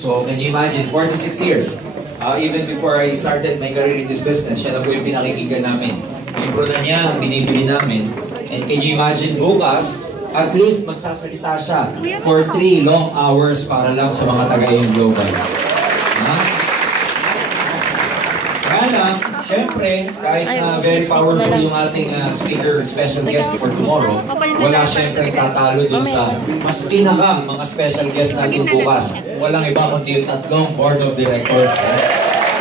So, can you imagine, 46 years. Even before I started my career in this business, siya na po yung pinakikinggan namin. Yung product niya, binibili namin. And can you imagine, bukas, at least magsasalita siya for 3 long hours para lang sa mga taga-AM Global. Kaya lang, syempre, kahit na very powerful yung ating speaker, special guest for tomorrow, wala syempre tatalo dun sa mas pinakang mga special guest natin bukas. Walang iba kundi yung 3 board of directors.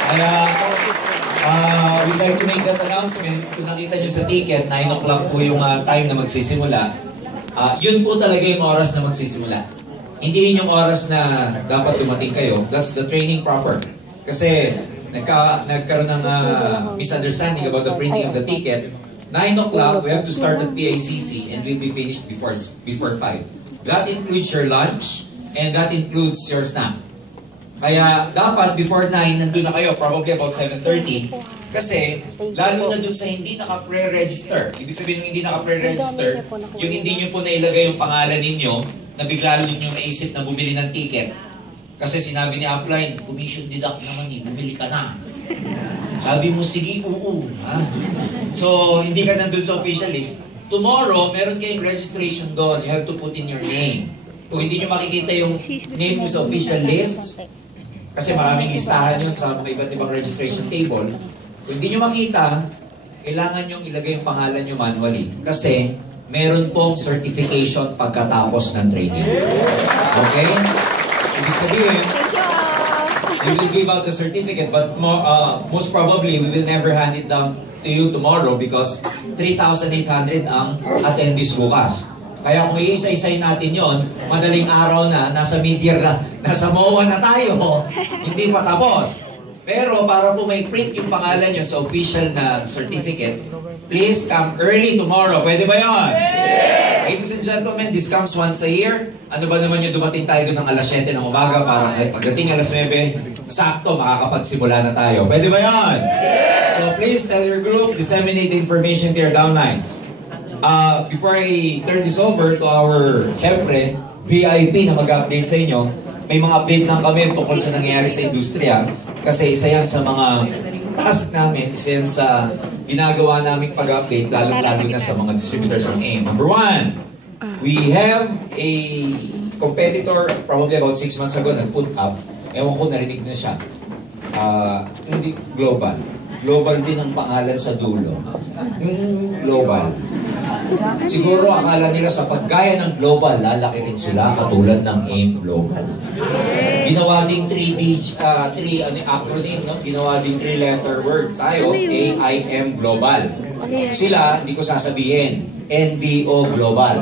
Kaya, we'd like to make that announcement. Kung nakita nyo sa ticket, 9 o'clock po yung time na magsisimula. Yun po talaga yung oras na magsisimula. Hindi yun yung oras na dapat dumating kayo. That's the training proper. Kasi nagkaroon ng misunderstanding about the printing of the ticket. 9 o'clock, we have to start at PICC and we'll be finished before 5. That includes your lunch and that includes your snack. Kaya dapat before 9, nandun na kayo, probably about 7:30. Kasi lalo na dun sa hindi naka-pre-register. Ibig sabihin yung hindi naka-pre-register, yung hindi nyo po nailagay yung pangalan ninyo, na bigla nyo naisip na bumili ng ticket. Kasi sinabi ni Upline, commission deduct naman bumili ka na. Sabi mo, sige, oo. So, hindi ka nandun sa official list. Tomorrow, meron kayong registration doon. You have to put in your name. Kung hindi nyo makikita yung name nyo sa official list, kasi maraming listahan yun sa mga iba't ibang registration table. Kung hindi nyo makita, kailangan nyo ilagay yung pangalan nyo manually. Kasi meron pong certification pagkatapos ng training. Okay? Ibig sabihin, we will give out the certificate, but most probably, we will never hand it down to you tomorrow because 3,800 ang attendees bukas. Kaya kung iisa-isay natin yon, madaling araw na, nasa media na, nasa MOA na tayo, hindi pa tapos. Pero para po may print yung pangalan nyo sa official na certificate, please come early tomorrow. Pwede ba yun? Yes! Ladies and gentlemen, this comes once a year. Ano ba naman yung dumating tayo doon ng alas 7 ng umaga para kahit pagdating alas 9, sakto makakapagsimula na tayo. Pwede ba yun? Yes! So please tell your group, disseminate the information to your downlines. Before I turn this over to our, syempre, VIP na mag-update sa inyo, may mga update lang kami tungkol sa nangyayari sa industriya. Kasi isa yan sa mga task namin, isa yan sa ginagawa naming pag-update, lalo-lalo na sa mga distributors ng AIM. Number 1, we have a competitor, probably about 6 months ago, nag-put up. Ewan ko, narinig na siya. Hindi global. Global din ang pangalan sa dulo. Yung global. Siguro akala nila sa paggaya ng global, lalaki rin sila katulad ng AIM Global. Ginawa ding 3 acronym, no? Ginawa ding 3-letter word. Tayo, AIM Global. Sila, hindi ko sasabihin, NBO Global.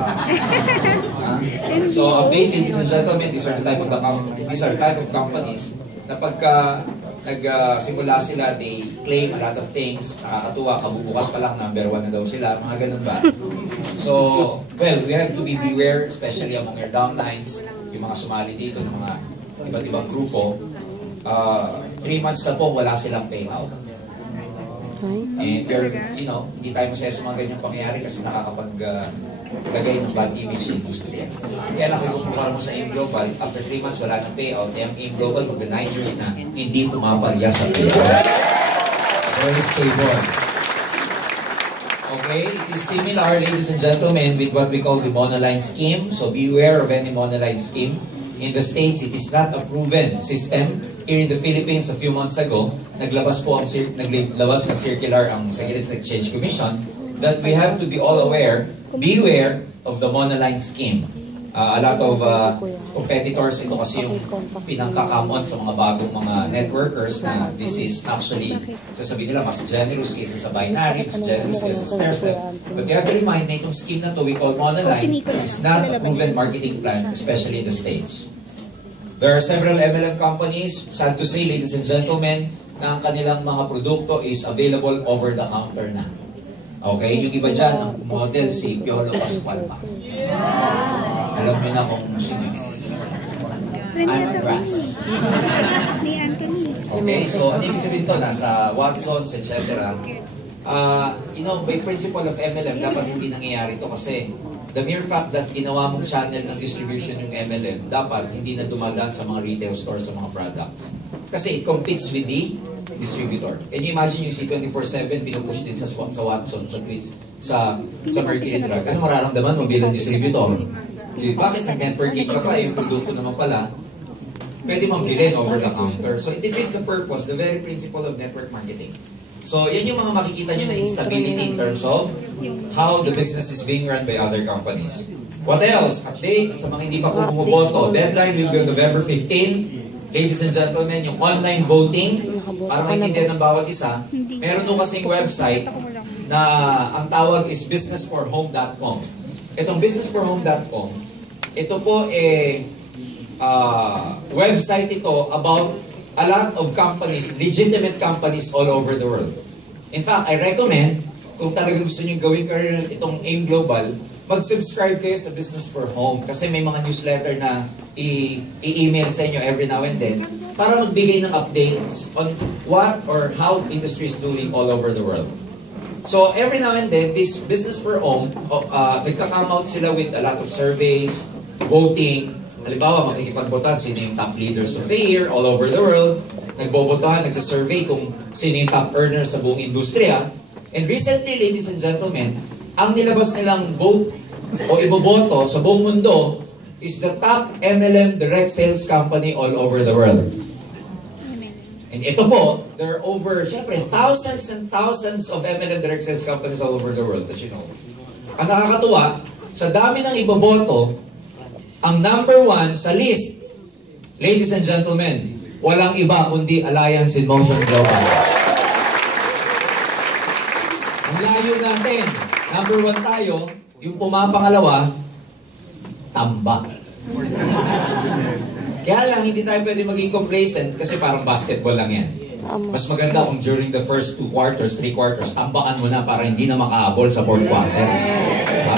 So, update, ladies and gentlemen, these are the type of companies na pagka nagsimula sila, they claim a lot of things, nakakatuwa, kabubukas pa lang, number 1 na daw sila, mga ganun ba? So, well, we have to be beware, especially among your downlines, yung mga sumali dito ng mga iba't ibang grupo. 3 months na po, wala silang payout. And hindi tayo masaya sa mga ganyang pangyayari kasi nakakapag-lagay ng bad image sa industriya. Kaya lang kung kumpara mo sa AIM Global, after 3 months wala ng payout, yung AIM Global magda 9 years na, hindi pumapalya sa payout. Very stable. Okay, it is similar, ladies and gentlemen, with what we call the monoline scheme. So beware of any monoline scheme. In the States, it is not a proven system. Here in the Philippines, a few months ago, naglabas na circular ang Securities and Exchange Commission that we have to be all aware, beware of the monoline scheme. A lot of competitors, ito kasi yung pinangkakamon sa mga bagong mga networkers na this is actually, sasabihin nila, mas generous kaysa sa binary, mas generous kaysa sa stair-step. But you have to remind na itong scheme na to we call monoline is not a proven marketing plan, especially in the States. There are several MLM companies, sad to say, ladies and gentlemen, na ang kanilang mga produkto is available over the counter na. Okay? Yung iba dyan, ang model si Piolo Pascual pa. Alam niyo na kung sino. I'm a grass. Okay, so ano ibig sabihin to? Nasa Watsons, etc. By principle of MLM, dapat hindi nangyayari to kasi the mere fact that ginawa mong channel ng distribution yung MLM, dapat hindi na dumadaan sa mga retail stores sa mga products. Kasi it competes with the distributor. Can you imagine yung C24/7 pinupush din sa Watson, sa Tweets, sa Mercury Drug? Ano mararamdaman mo bilang distributor? Bakit nag-networking ka pa? Yung produkto naman pala, pwede mong bilhin over the counter. So it defeats the purpose, the very principle of network marketing. So yan yung mga makikita nyo na instability in terms of how the business is being run by other companies. What else? Update sa mga hindi pa po bumuboto. Deadline will be on November 15. Ladies and gentlemen, yung online voting, para maintindihan ng bawat isa, meron nung kasing website na ang tawag is businessforhome.com. Itong businessforhome.com, ito po website ito about a lot of companies, legitimate companies all over the world. In fact, I recommend, kung talagang gusto nyo gawin career itong AIM Global, mag-subscribe kayo sa Business for Home kasi may mga newsletter na i-email sa inyo every now and then para magbigay ng updates on what or how industry is doing all over the world. So every now and then, this Business for Home, nagka-come out sila with a lot of surveys, voting. Halimbawa, makikipagbotohan sino yung top leaders of the year all over the world. Nagbobotohan, nagsasurvey kung sino yung top earners sa buong industriya. And recently, ladies and gentlemen, ang nilabas nilang vote o iboboto sa buong mundo is the top MLM direct sales company all over the world. And ito po, there are over, syempre, thousands and thousands of MLM direct sales companies all over the world, as you know. Ang nakakatuwa, sa dami ng iboboto, ang number one sa list, ladies and gentlemen, walang iba kundi Alliance in Motion Global. Ang layo natin, number one tayo, yung pumapangalawa, tambak. Kaya lang, hindi tayo pwede maging complacent kasi parang basketball lang yan. Mas maganda kung during the first 2 quarters, 3 quarters, tambakan mo na para hindi na makahabol sa 4th quarter.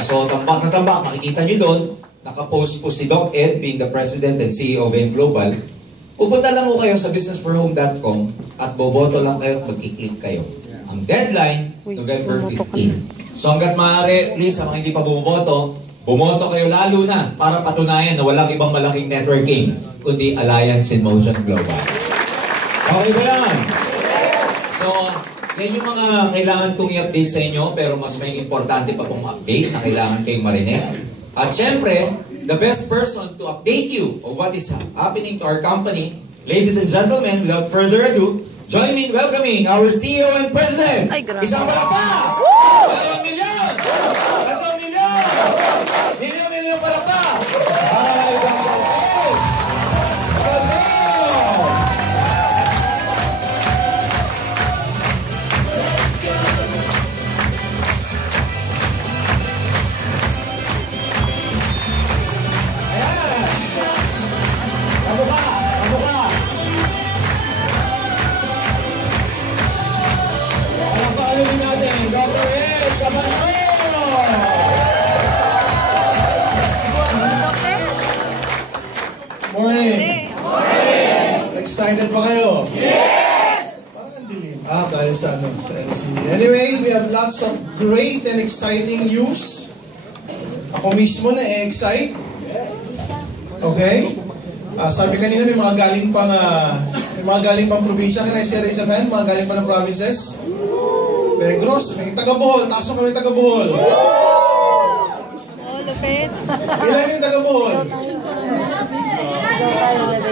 So, tambak na tambak, makikita nyo doon, nakapost po si Doc Ed, being the President and CEO of AIM Global. Pupunta lang po kayo sa businessforhome.com at boboto lang kayo at mag-i-click kayo. Ang deadline, November 15. So hanggat maaari, please, sa mga hindi pa bumoboto, bumoto kayo lalo na para patunayan na walang ibang malaking networking, kundi Alliance in Motion Global. Okay ba yan? So, yan yung mga kailangan kong i-update sa inyo, pero mas may importante pa pong update na kailangan kayong marinig. At syempre, the best person to update you of what is happening to our company, ladies and gentlemen, without further ado, join me in welcoming our CEO and President. Isang palakpak! 2 milyon! 3 milyon! Milyon palakpak! Para kay President Morning! Excited ba kayo? Yes! Parang ang dilim. Dahil sa LCD. Anyway, we have lots of great and exciting news. Ako mismo na-excite. Okay? Sabi kanina may mga galing pang probinsya. Can I say raise a hand? Mga galing pa ng provinces? Negros, may taga-Bohol. Taas mo kami taga-Bohol. Ilan yung taga-Bohol?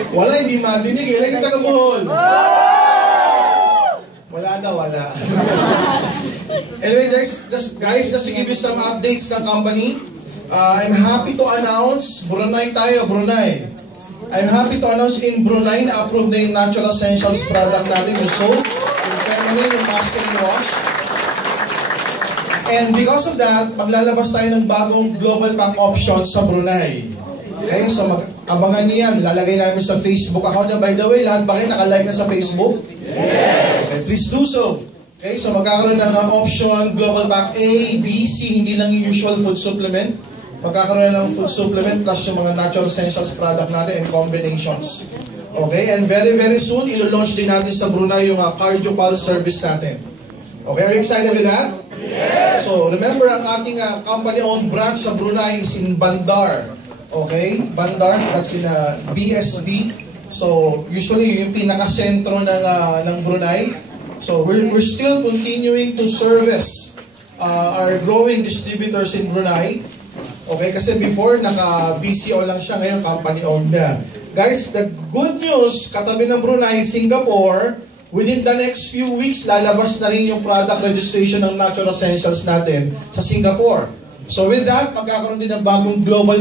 Wala, hindi madinig. Ilan yung taga-Bohol? Wala na, wala. Anyway, guys, just to give you some updates ng company, I'm happy to announce, Brunei tayo, Brunei. I'm happy to announce in Brunei na approve na yung Natural Essentials product natin, yung soap, yung feminine, yung masculine wash. And because of that, maglalabas tayo ng bagong global pack options sa Brunei. Okay, so abangan niyo yan. Lalagay namin sa Facebook account niya. By the way, lahat ba kayo nakalike na sa Facebook? Yes! Okay, please do so. Okay, so magkakaroon ng option, global pack A, B, C, hindi lang yung usual food supplement. Magkakaroon ng food supplement plus yung mga natural essentials product natin and combinations. Okay, and very very soon, ilo-launch din natin sa Brunei yung cardio pulse service natin. Okay, are you excited with that? Yes! So, remember ang ating company-owned branch sa Brunei is in Bandar. Okay? Bandar, that's in BSB. So, usually yung pinaka-sentro ng Brunei. So, we're still continuing to service our growing distributors in Brunei. Okay? Kasi before, naka-BCO lang siya. Ngayon, company-owned na. Guys, the good news, katabi ng Brunei, Singapore, within the next few weeks, lalabas na rin yung product registration ng Natural Essentials natin sa Singapore. So with that, magkakaroon din ng bagong global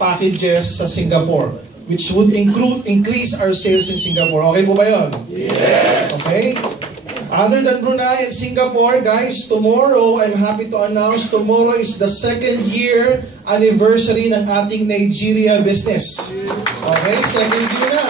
packages sa Singapore, which would increase our sales in Singapore. Okay po ba yun? Yes! Okay? Other than Brunei and Singapore, guys, tomorrow, I'm happy to announce, tomorrow is the 2nd year anniversary ng ating Nigeria business. Okay? 2nd year na.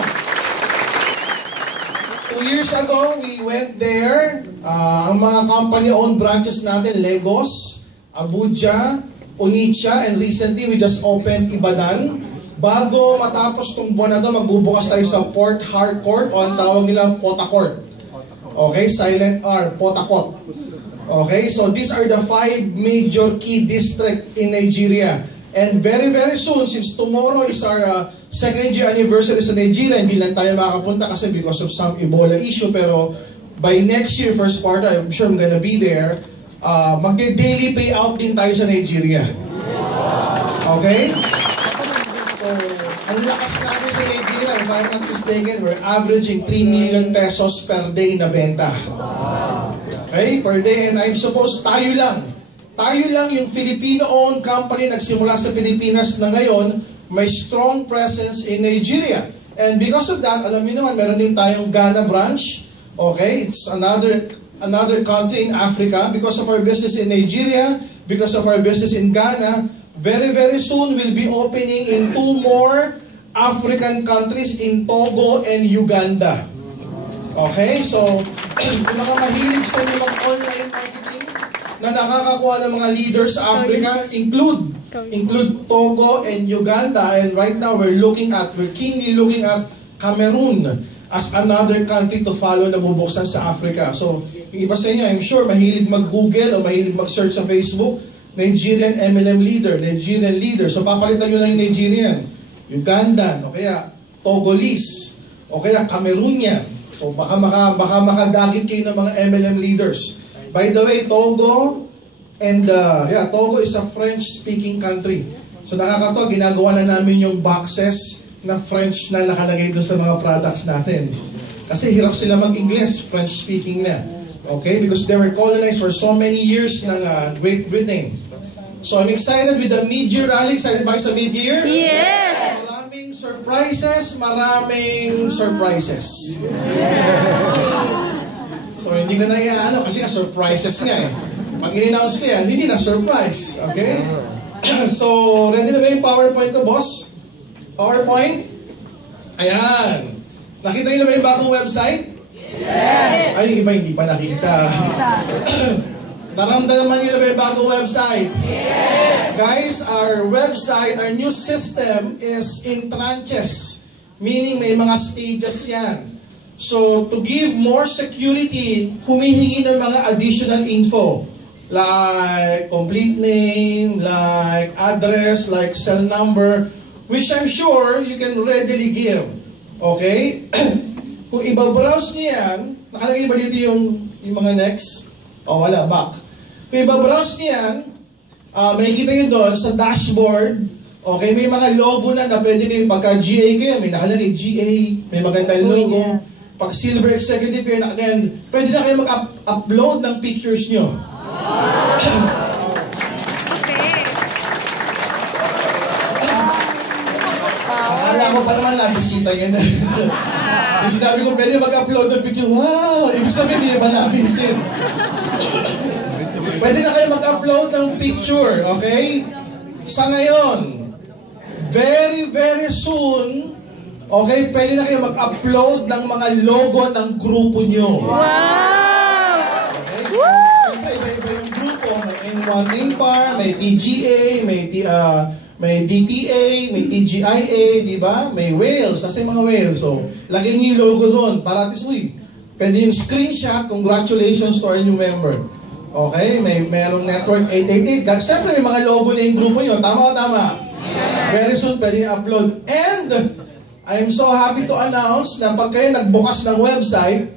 2 years ago, we went there. Ang mga company-owned branches natin, Lagos, Abuja, Onitsha, and recently we just opened Ibadan. Bago matapos tong buwan na to, magbubukas tayo sa Port Harcourt o ang tawag nilang Potakot. Okay, silent R, Potakot. Okay, so these are the 5 major key districts in Nigeria. And very soon, since tomorrow is our 2nd year anniversary sa Nigeria, hindi lang tayo makakapunta kasi because of some Ebola issue, pero by next year, first quarter, I'm sure I'm gonna be there. Magde-daily payout din tayo sa Nigeria. Okay? So, ang lakas natin sa Nigeria, if I'm not mistaken, we're averaging 3 million pesos per day na benta. Okay? Per day, and I'm supposed, tayo lang yung Filipino-owned company nagsimula sa Pilipinas na ngayon, may strong presence in Nigeria. And because of that, alam niyo naman, meron din tayong Ghana branch. Okay? It's another country in Africa. Because of our business in Nigeria, because of our business in Ghana, very soon we'll be opening in 2 more African countries, in Togo and Uganda. Okay? So, kung mga mahilig sa inyo mag-online marketing na nakakakuha ng mga leaders sa Africa, include Togo and Uganda. And right now, we're keenly looking at Cameroon as another country to follow na bubuksan sa Africa. So, yung iba sa inyo, I'm sure, mahilig mag-Google o mahilig mag-search sa Facebook, Nigerian MLM leader, Nigerian leader. So, papalitan nyo lang yung Nigerian, Ugandan, o kaya Togolese, o kaya Cameroonian. So, baka makadagit kayo ng mga MLM leaders. By the way, Togo Togo is a French-speaking country. So, nakakatawa, ginagawa na namin yung boxes na French na nakalagay doon sa mga products natin. Kasi hirap sila mag-English, French-speaking na. Okay? Because they were colonized for so many years ng Great Britain. So I'm excited with the mid-year rally. Excited ba sa mid-year? Yes! Maraming surprises. So hindi ko na iyaano kasi surprises nga eh. Pag in-announce ko yan, hindi na surprise. Okay? So, ready na ba yung PowerPoint ko, boss? PowerPoint? Ayan. Nakita niyo na ba yung bagong website? Yes! Ay, yung iba hindi pa nakita. Naramdaman niyo na ba yung bagong website? Yes! Guys, our website, our new system is in tranches. Meaning may mga stages yan. So, to give more security, humihingi ng mga additional info. Like complete name, like address, like cell number, which I'm sure you can readily give. Okay? Kung ibabrowse niyo yan, nakalagay ba dito yung mga next? O wala, back. Kung ibabrowse niyo yan, makikita nyo doon sa dashboard, okay, may mga logo na pwede kayo, pagka GA kayo, may nakalagay GA, may magandang logo. Pag silver executive kayo, pwede na kayo mag-upload ng pictures nyo. Akala ko pa naman nabisita nyo na. Yung sinabi ko, pwede mag-upload ng picture. Wow! Ibig sabihin, hindi ba nabisin? Pwede na kayo mag-upload ng picture, okay? Sa ngayon, very soon, okay, pwede na kayo mag-upload ng mga logo ng grupo nyo. Wow! Okay? Siyempre, iba-iba yung grupo. May N1 Impar, may TGA, may DTA, may TGIA, di ba? May Wales, kasi mga Wales. So, lagyan niyo yung logo doon. Para at least, pwede yung screenshot, congratulations to our new member. Okay, mayroong network 888. Siyempre may mga logo na yung grupo nyo. Tama o tama? Very soon pwede i-upload. And I'm so happy to announce na pag kayo nagbukas ng website,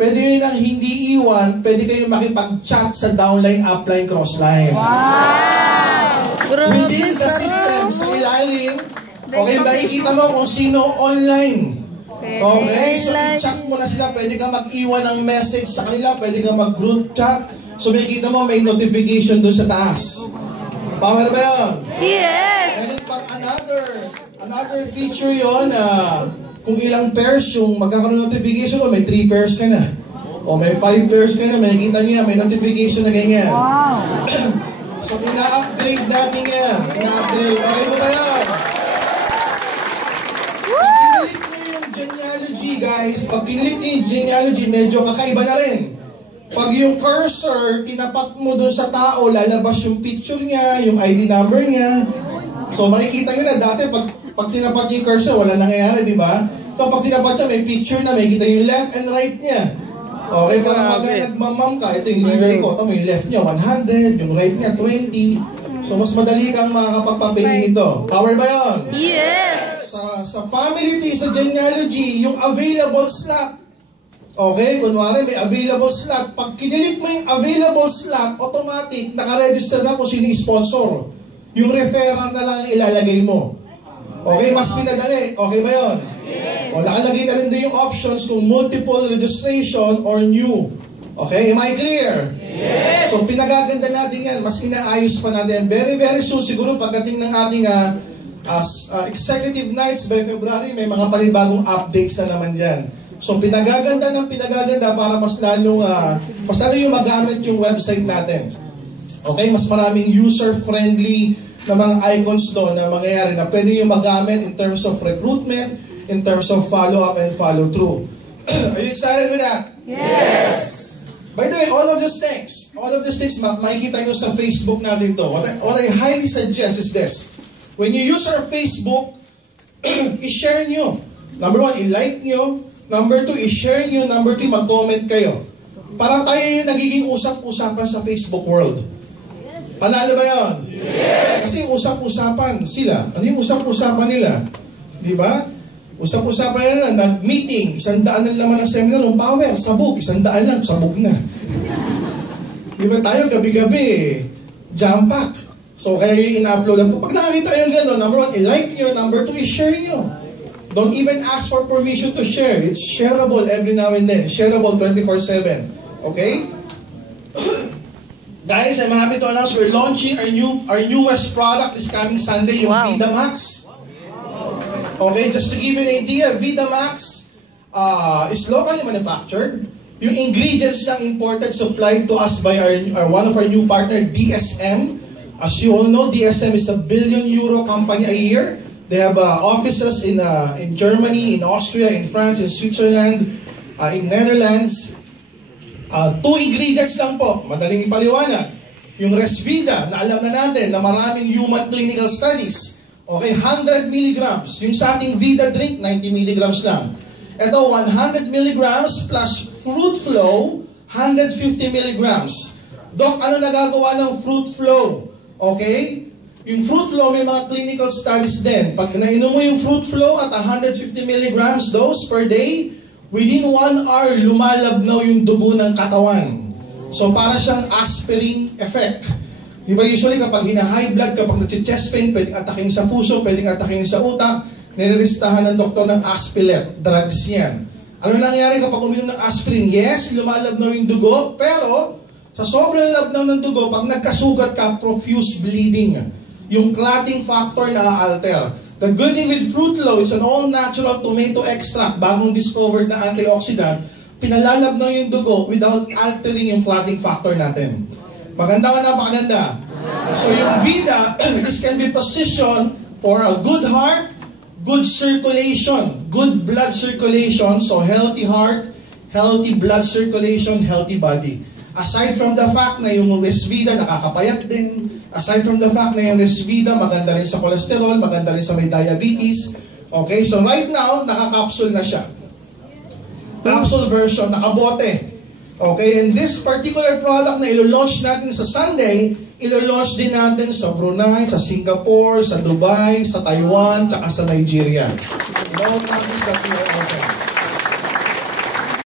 pwede nyo nang hindi iwan, pwede kayo makipag-chat sa downline, upline, crossline. Within the system, sa ilalim, okay, makikita mo kung sino online. Okay, so i-chat mo na sila, pwede ka mag-iwan ng message sa kanila, pwede ka mag-group chat. So makikita mo may notification dun sa taas. Power ba yun? Yes! Meron pang another feature yun na kung ilang pairs yung magkakaroon notification mo, may 3 pairs ka na. O may 5 pairs ka na, may nakita niya, may notification na ganyan. Wow! So ina-upgrade natin yan. Ina-upgrade. Okay mo ba yun? Pag pinilit niyo yung genealogy, guys, pag pinilit niyo yung genealogy, medyo kakaiba na rin. Pag yung cursor, tinapat mo doon sa tao, lalabas yung picture niya, yung ID number niya. So makikita nyo na dati, pag tinapat niyo yung cursor, wala nangyayari, di ba? So pag tinapat niya, may picture na, may kita yung left and right niya. Okay, para pag nagmamam ka, ito yung leader ko, tama yung left niya, 100, yung right niya, 20. So mas madali kang makakapagpapili nito. Power ba yun? Yes! Sa family tree, sa genealogy, yung available slot. Okay, kunwari may available slot. Pag kinilit mo yung available slot, automatic, nakaregister na kung sino yung sponsor. Yung referral na lang ang ilalagay mo. Okay, mas pinadali. Okay ba yun? Yes. O, nakalagay na rin din yung options kung multiple registration or new. Okay, am I clear? Yes. So, pinagaganda natin yan. Mas inaayos pa natin. Very, very soon, siguro pagdating ng ating executive nights by February, may mga panibagong updates na naman dyan. So pinagaganda ng pinagaganda para mas lalo yung magamit yung website natin. Okay, mas maraming user-friendly na mga icons doon na mangyayari na pwede yung magamit in terms of recruitment, in terms of follow-up and follow-through. Are you excited with that? Yes! By the way, all of these things, makikita nyo sa Facebook natin to. What I highly suggest is this. When you use our Facebook, i-share nyo. Number 1, i-like nyo. Number 2, i-share nyo. Number 3, mag-comment kayo. Para tayo yung nagiging usap-usapan sa Facebook world. Panalo ba yun? Yes! Kasi usap-usapan sila. Ano yung usap-usapan nila? Di ba? Usap-usapan nila, nag-meeting, 100 na naman ang seminar, ng power, sabog, 100 lang, sabog na. Di ba tayo, gabi-gabi, jam pack. So, kaya yung ina-upload lang po. Pag nakakita yung gano'n, number 1, i-like nyo. Number 2, i-share nyo. Don't even ask for permission to share. It's shareable every now and then. Shareable 24/7. Okay? Guys, I'm happy to announce we're launching our newest product this coming Sunday, yung VidaMax. Okay, just to give you an idea, VidaMax is locally manufactured. Yung ingredients lang imported, supplied to us by one of our new partner, DSM. As you all know, DSM is a €1 billion company a year. They have offices in Germany, in Austria, in France, in Switzerland, in Netherlands. 2 ingredients lang po, madaling ipaliwanag. Yung Resvida, na alam na natin na maraming human clinical studies. Okay, 100 milligrams. Yung sa ating Vida drink, 90 milligrams lang. Ito, 100 milligrams plus Fruit Flow, 150 milligrams. Doc, ano nagagawa ng Fruit Flow? Okay? Yung Fruit Flow, may mga clinical studies din. Pag nainom mo yung Fruit Flow at 150 milligrams dose per day, within 1 hour, lumalabnaw yung dugo ng katawan. So, para siyang aspirin effect. Di ba usually kapag hina-high blood, kapag nag-chest pain, pwedeng atakin sa puso, pwedeng atakin sa utak, nirelistahan ng doktor ng Aspilet, drugs yan. Ano nangyari kapag uminom ng aspirin? Yes, lumalabnaw yung dugo, pero sa sobrang labnaw ng dugo, pag nagkasugat ka, profuse bleeding. Yung clotting factor na alter. The good thing with Fruit Flow, it's an all-natural tomato extract, bagong discovered na antioxidant, pinalalabnaw yung dugo without altering yung clotting factor natin. Maganda ka, napakaganda. So yung Vida, this can be positioned for a good heart, good circulation, good blood circulation, so healthy heart, healthy blood circulation, healthy body. Aside from the fact na yung Resvida nakakapayat din, aside from the fact na yung Resvida maganda rin sa cholesterol, maganda rin sa may diabetes. Okay, so right now, nakakapsule na siya. Capsule version, nakabote. Okay, and this particular product na ilo-launch natin sa Sunday, ilo-launch din natin sa Brunei, sa Singapore, sa Dubai, sa Taiwan, tsaka sa Nigeria. All countries that we are open.